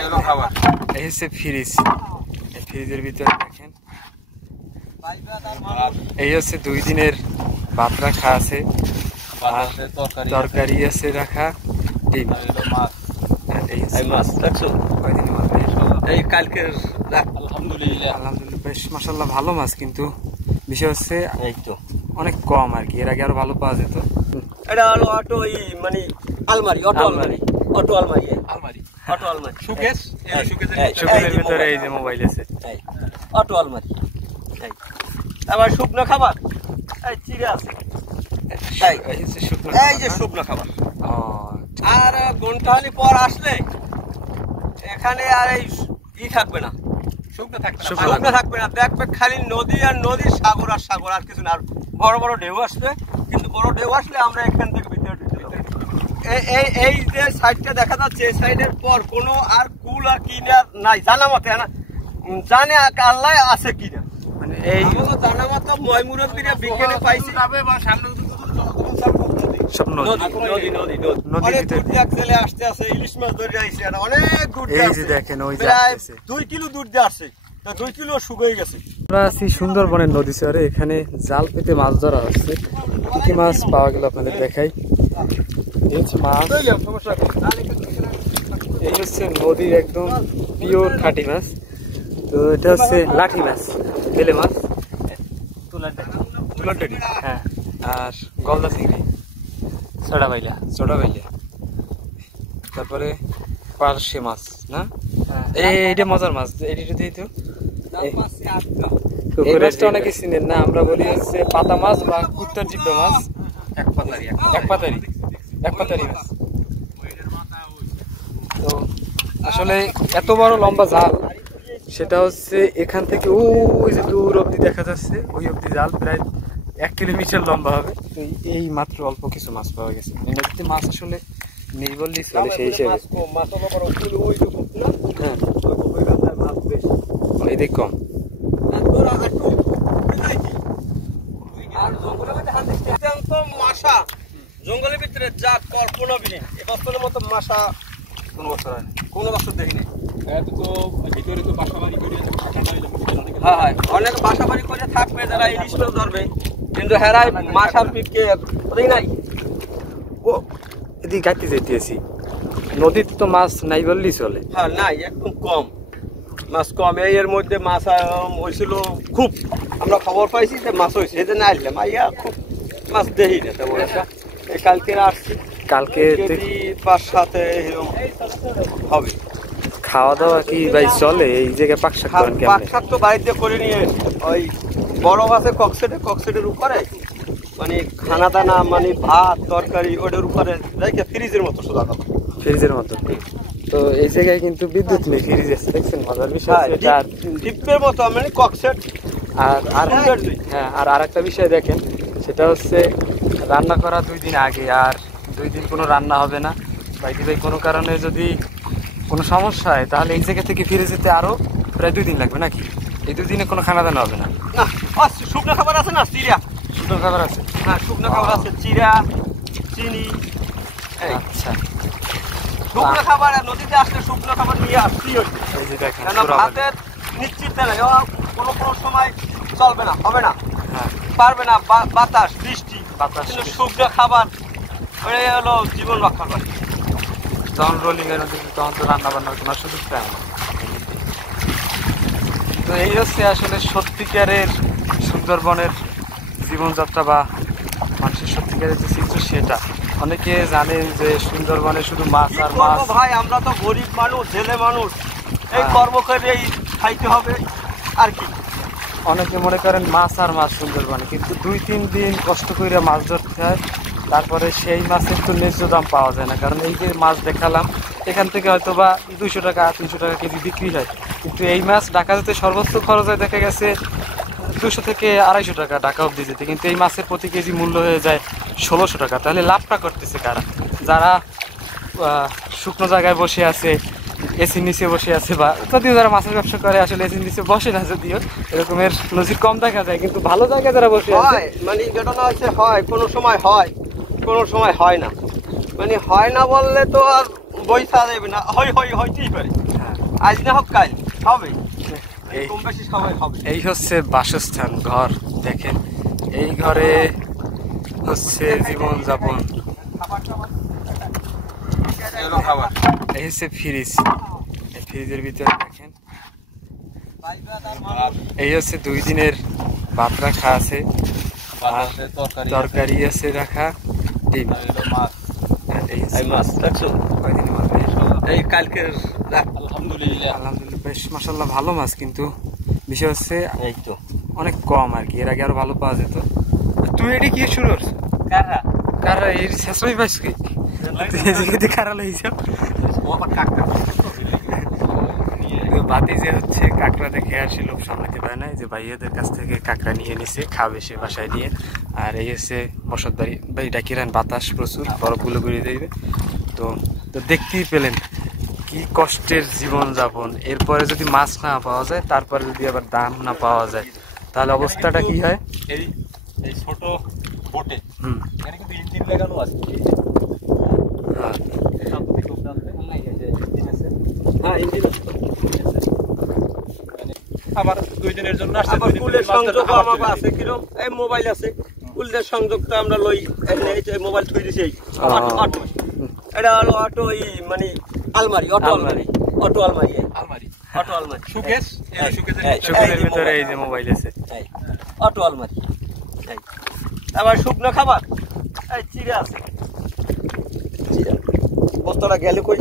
এই হচ্ছে ফ্রিজ, এই ফ্রিজের ভিতরে দেখেন এই হচ্ছে 2 দিনের ভাত রাখা আছে, আর তরকারি আছে রাখা, ডিম, এই মাছ দেখছো কয়দিনের মাছ, এই কালকের। আলহামদুলিল্লাহ বেশ মাশাআল্লাহ ভালো মাছ, কিন্তু বিষয় হচ্ছে এই তো অনেক কম আর কি, এর আগে আরো ভালো পাওয়া যেত। এটা হলো অটো মানে আলমারি, অটো আলমারি, অটো আলমারি, আলমারি, অটো আলমারি, শোকেস, শোকেসের ভিতরে এই যে মোবাইল আছে, অটো আলমারি। আবার শুকনো খাবার, এই চিড়ে আছে, এই যে শুকনো খাবার। আর ঘন্টাখানি পর আসলে এখানে আর এই থাকবে না, শুকনো থাকবে না, দেখবে খালি নদী আর নদী, সাগর আর সাগর, আর কিছু না। আর বড় বড় ঢেউ আসবে, কিন্তু বড় ঢেউ আসলে আমরা এখান থেকে ভিতরে এই যে সাইডটা দেখা যাচ্ছে, এই সাইডের পর কোনো আর কুল আর কি নাই জানা মতে, জানে আল্লাহ আছে কিনা, মানে এই জানা মতো ময়মুরব্বীরা বিজ্ঞানে পাইছি। ইলিশ মাছ ধরে আসছে, অনেক দূর দেখেন 2 কিলো দূর দিয়ে আসছে, 2 কিলো শুকিয়ে গেছে। আমরা আছি সুন্দরবনের নদী চরে, এখানে জাল পেতে মাছ ধরা হচ্ছে। কি কি মাছ পাওয়া গেল আপনাদের দেখাই। এই মাছ, এই হচ্ছে নদীর একদম পিওর খাঁটি মাছ। তো এটা হচ্ছে লাঠি মাছ, বেলে মাছ, হ্যাঁ, আর গলদা চিংড়ি, চড়া বাইলা, তারপরে পার্শে মাছ না, এইটা মজার মাছ, এইটা তো এই মাছটা অনেকে চিনেন না, আমরা বলি হচ্ছে পাতা মাছ বা কুত্তার জিব্বা মাছ, এক পাতারি মাছ। তো আসলে এত বড় লম্বা জাল, সেটা হচ্ছে এখান থেকে ওই যে দূর অব্দি দেখা যাচ্ছে, ওই অব্দি জাল প্রায় 1 কিলোমিটার লম্বা হবে। তো এই মাত্র অল্প কিছু মাছ পাওয়া গেছে, নদীতে মাছ আসলে নেই বললেই চলে সেই হিসেবে। হ্যাঁ, এদিক কম। জঙ্গলের ভিতরে যা কল্পনাবিহীন, এবছরের মতো মাসা কোনো বছর দেখিনি। হ্যাঁ, অনেক বাসা বাড়ি করে থাকবে যারা ইলিশ মাছ ধরবে, কিন্তু হেরাই মাসার পিঠকে নাই। ও এদিকে গাইতে যাইতেছি, নদীতে তো মাছ নাই বললেই চলে। হ্যাঁ, নাই, একদম কম মাছ, কম। এর মধ্যে মাছ হয়েছিল খুব, আমরা খবর পাইছি যে মাছ হয়েছে, এই জন্য আসলাম। খুব মাছ দেখি না তেমন একটা। কালকে আসছি, কালকে 5-7 হবে। খাওয়া দাওয়া কি ভাই চলে এই জায়গায়? পাক শাক তো বাড়িতে করে নিয়ে, ওই বড় আছে ককসেটের উপরে, মানে খানা দানা, মানে ভাত তরকারি ওটার উপরে রেখে ফ্রিজের মতো, সোজা কথা ফ্রিজের মতো। তো এই জায়গায় কিন্তু বিদ্যুৎ নেই, ফ্রিজ আছে, দেখছেন মজার বিষয়। ডিপের মতো মানে ককসেট। আর আরেকটা বিষয় দেখেন, সেটা হচ্ছে রান্না করা 2 দিন আগে, আর 2 দিন কোনো রান্না হবে না। ভাই কোনো কারণে যদি কোনো সমস্যা হয়, তাহলে এই জায়গা থেকে ফিরে যেতে আরো প্রায় 2 দিন লাগবে নাকি? এই 2 দিনে কোনো খানা দানা হবে না। শুকনো খাবার আছে না, চিড়া, শুকনো খাবার আছে। হ্যাঁ, শুকনো খাবার আছে, চিড়া, চিনি। আচ্ছা, শুকনো খাবার নদীতে আসলে শুকনো খাবার নিয়ে আসতেই হচ্ছে। ভাতের নিশ্চিত নেই, কোনো সময় চলবে না, হবে না, পারবে না, বাতাস বৃষ্টি, কিন্তু শুকনো খাবার হলো জীবন রক্ষা করে। যখন রোলিং এর তখন তো রান্না বান্নার কোনো সুযোগ পায় না। তো এই হচ্ছে আসলে সত্যিকারের সুন্দরবনের জীবনযাত্রা বা মানুষের সত্যিকারের যে চিত্র, সেটা অনেকে জানেন যে সুন্দরবনে শুধু মাছ আর মাছ। ভাই, আমরা তো গরিব মানুষ, জেলে মানুষ, এই কর্ম করে খাইতে হবে আর কি। অনেকে মনে করেন মাছ আর মাছ সুন্দরবনে, কিন্তু 2-3 দিন কষ্ট করে মাছ ধরতে হয়, তারপরে সেই মাছের তো ন্যায্য দাম পাওয়া যায় না। কারণ এই যে মাছ দেখালাম, এখান থেকে হয়তো বা 200 টাকা 300 টাকা কেজি বিক্রি হয়, কিন্তু এই মাছ ঢাকা যেতে সর্বোচ্চ খরচ হয় দেখা গেছে 200 থেকে 250 টাকা ঢাকা অব্দি যেতে, কিন্তু এই মাছের প্রতি কেজি মূল্য হয়ে যায় 1600 টাকা। তাহলে লাভটা করতেছে কারা? যারা শুকনো জায়গায় বসে আছে, এসির নিচে বসে আছে, বা যদিও যারা মাছের ব্যবসা করে আসলে এসির নিচে বসে না, যদিও এরকমের নজির কম দেখা যায়, কিন্তু ভালো জায়গায় যারা বসে আছে, মানে ঘটনা হচ্ছে হয় কোনো সময় হয়, কোনো সময় হয় না। মানে হয় না বললে তো আর বই চা যাবে না, হইতেই পারে, আজ না হোক কাল হবে, কম বেশি সবাই হবে। এই হচ্ছে বাসস্থান, ঘর দেখেন, এই ঘরে হচ্ছে জীবন যাপন। এই হচ্ছে ফ্রিজ, এই ফ্রিজের ভিতরে দেখেন এই হচ্ছে 2 দিনের ভাত রাখা আছে, আর তরকারি আছে রাখা, ডিম, এই মাছ দেখছো কয়দিনের মাছ, এই কালকের, আলহামদুলিল্লাহ আলহামদুলিল্লাহ বেশ মাশাআল্লাহ ভালো মাছ, কিন্তু বিষয় হচ্ছে এই তো অনেক কম আর কি, এর আগে আরো ভালো পাওয়া যেত। তুই এটি কি শুরু করছিস? কারা এর শেষই পাইছ কি কারা লইছ বাতি যে হচ্ছে কাঁকড়া দেখে আসি, লোক সামলাতে পারে না, যে ভাইয়াদের কাছ থেকে কাঁকড়া নিয়ে নিছে, খাবে সে বাসায় নিয়ে। আর এই হচ্ছে বসতবাড়ি, এটা কিরান বাতাস প্রচুর, বরফগুলো গড়িয়ে যাইবে। তো তো দেখতেই পেলেন কি কষ্টের জীবন যাপন। এরপরে যদি মাছ না পাওয়া যায়, তারপরে যদি আবার দাম না পাওয়া যায়, তাহলে অবস্থাটা কি হয়? এই ছোট বোটে হুম, এখানে কিন্তু ইঞ্জিন লাগানো আছে। হ্যাঁ ইঞ্জিন আবার 2 দিনের জন্য আসছে, আবার কুলের সংযোগ আমার আছে, কিরকম এই মোবাইল আছে, কুলের সংযোগটা আমরা লই, এই মোবাইল থুই দিছি, অটো, এটা হলো অটো, মানে আলমারি, অটো আলমারি, অটো আলমারি, আলমারি, অটো আলমারি, সুকেশ, এই শুকনের ভিতরে এই যে মোবাইল আছে, অটো আলমারি। আবার শুকনো খাবার, এই চিড়া আছে, চিড়া বস্তাটা গেলে কই,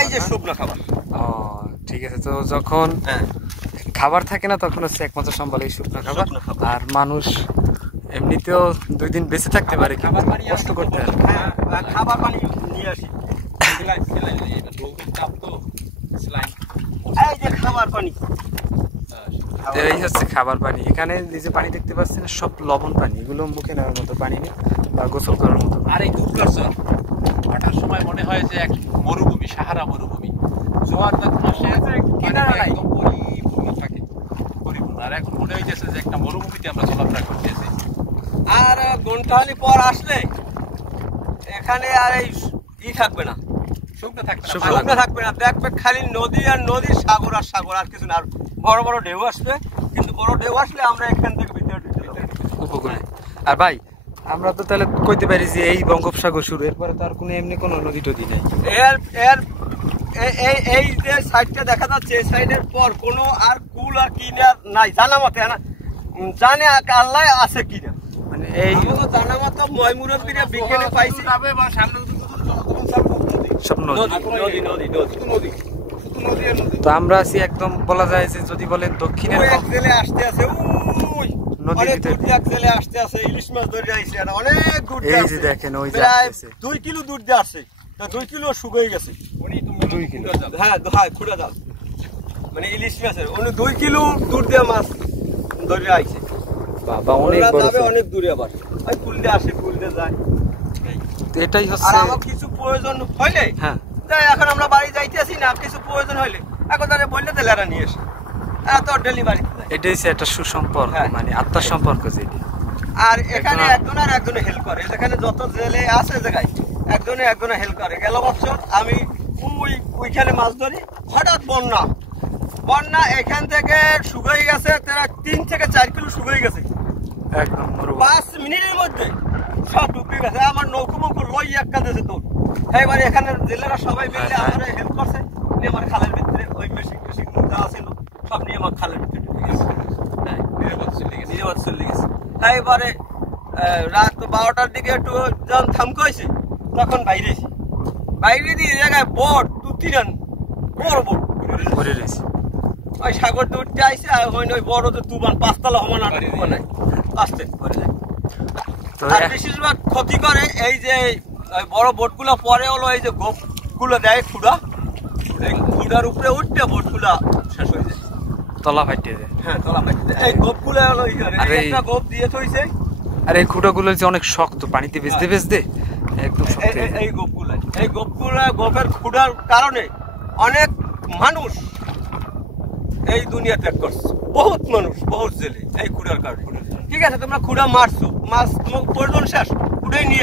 এই যে শুকনো খাবার। ও ঠিক আছে। তো যখন খাবার থাকে না, তখন হচ্ছে একমাত্র সম্বল এই শুকনো খাবার। আর মানুষ এমনিতেও 2 দিন বেঁচে থাকতে পারে, কিন্তু কষ্ট করতে হয়। খাবার পানি নিয়ে আসি, এই যে খাবার পানি, এই হচ্ছে খাবার পানি। এখানে যে পানি দেখতে পাচ্ছেন সব লবণ পানি, এগুলো মুখে নেওয়ার মতো পানি নেই বা গোসল করার মতো। আর এই দুর্গর্ষণ ওঠার সময় মনে হয় যে এক মরুভূমি, সাহারা মরুভূমি, জোয়ার যখন আসে একদম পরিপূর্ণ থাকে, পরিপূর্ণ। আর এখন মনে হইতেছে যে একটা মরুভূমিতে আমরা চলাফেরা করতেছি। আর ঘন্টাখানি পর আসলে এখানে আর এই থাকবে না, শুকনো থাকবে শুকনো না, শুকনো থাকবে না, দেখবে খালি নদী আর নদী, সাগর আর সাগর, আর কিছু না। আর বড় বড় ঢেউ আসবে, কিন্তু বড় ঢেউ আসলে আমরা এখান থেকে ভিতরে উপকূলে। আর ভাই আমরা তো তাহলে কইতে পারি যে এই বঙ্গোপসাগর শুরু, এরপরে তো আর কোনো এমনি কোনো নদী টদী নেই। এর এর এই যে সাইডটা দেখা যাচ্ছে, এই সাইডের পর কোনো আর কুল আর কিনা নাই জানা মতে, জানে আল্লাহ আছে কিনা, মানে এই জানা মতো ময়মুরব্বীরা বিজ্ঞানে পাইছি সব নদী। নদী নদী নদী নদী। তো আমরা আছি একদম বলা যায় যে যদি বলেন দক্ষিণের ওই এক জেলে আসতে আছে, ওই নদীর অনেক ভিতরে। দূর দিয়ে এক জেলে আসতে আছে, ইলিশ মাছ ধরে আইছে, আর অনেক দূর দিয়ে এই যে আসছে। দেখেন ওই যে প্রায় আসতেছে। 2 কিলো দূর দিয়ে আসছে, তা 2 কিলো শুকিয়ে গেছে। 2 কিলো। হ্যাঁ হ্যাঁ, খুঁড়া জাল, মানে ইলিশ মাছের উনি 2 কিলো দূর দিয়ে মাছ ধরে আইছে। বাবা অনেক ওরা বড় যাবে ছিল। অনেক দূরে, আবার ওই কুল দিয়ে আসে, কুল দিয়ে যায়। তো এটাই আর হচ্ছে আমার কিছু প্রয়োজন হইলে, হ্যাঁ তাই এখন আমরা বাড়ি যাইতেছি না, কিছু প্রয়োজন হইলে এখন তারা বললে দিলে এরা নিয়ে এসে, এরা তো ডেলিভারি। এটাই হচ্ছে একটা সুসম্পর্ক, হ্যাঁ। মানে আত্মার সম্পর্ক যেটি। আর এখানে একজন আর একজনে হেল্প করে, যেখানে যত জেলে আছে জায়গায় একজনে হেল্প করে। গেল বছর আমি ওইখানে মাছ ধরি, হঠাৎ বন্যা এখান থেকে শুকিয়ে গেছে, তারা 3 থেকে 4 কিলো শুকিয়ে গেছে একদম মরুভূমি। 5 মিনিটের মধ্যে, সব ডুবে গেছে। আমার নৌকো লই এক কাঁদেছে তো, এবার এখানে জেলেরা সবাই মিলে আমার হেল্প করছে, নিয়ে আমার খালের ভিতরে ওই মেশিন যা ছিল সব নিয়ে আমার খালের ভিতরে ঢুকে গেছে। হ্যাঁ, নিরাপদ চলে গেছে। তাই এবারে রাত 12টার দিকে একটু যখন থামকে হয়েছে, তখন বাইরে দিয়ে জায়গায় বোট 2-3 বড় বোট ভরে রয়েছে। ওই সাগর দূরতে আইসে, আর ওই বড় যে তুবান 5 তলা হমান আর তুবান নাই, আসতে করে যায়। তো আর বেশিরভাগ ক্ষতি করে এই যে বড় বোটগুলো, পরে হলো এই যে গোপগুলো দেয় খুঁড়া, এই খুঁড়ার উপরে উঠতে বোটগুলো শেষ হয়ে যায়, তলা ফাটিয়ে যায়। হ্যাঁ তলা ফাটিয়ে যায়। এই গোপগুলো হলো একটা গোপ দিয়ে থইছে, আর এই খুঁটাগুলো যে অনেক শক্ত, পানিতে ভেজতে একদম শক্ত। এই গোপের খুঁড়ার কারণে অনেক মানুষ এই দুনিয়া ত্যাগ করছে, বহুত মানুষ, বহুত জেলে এই খুঁড়ার কারণে। ঠিক আছে, তোমরা খুঁড়া মারছো, মাছ তোমার প্রয়োজন শেষ,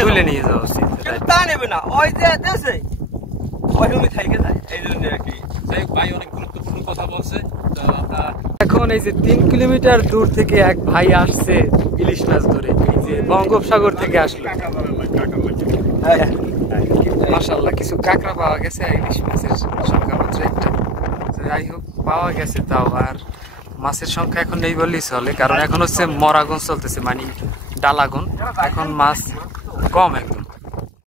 তুলে নিয়ে যাওয়া উচিত। কিন্তু তা নেবে না, ওই যে দেশে ওই রুমে থাইকে যায়, এই জন্য আর কি। যাই হোক, ভাই অনেক গুরুত্বপূর্ণ কথা বলছে। তো আমরা এখন এই যে 3 কিলোমিটার দূর থেকে এক ভাই আসছে ইলিশ মাছ ধরে, এই যে বঙ্গোপসাগর থেকে আসলো। মাশাআল্লাহ কিছু কাঁকড়া পাওয়া গেছে, ইলিশ মাছের সংখ্যা মাত্র একটা। যাই হোক পাওয়া গেছে তাও, আর মাছের সংখ্যা এখন নেই বললেই চলে, কারণ এখন হচ্ছে মরাগুন চলতেছে, মানে ডালাগুন, এখন মাছ কম একদম।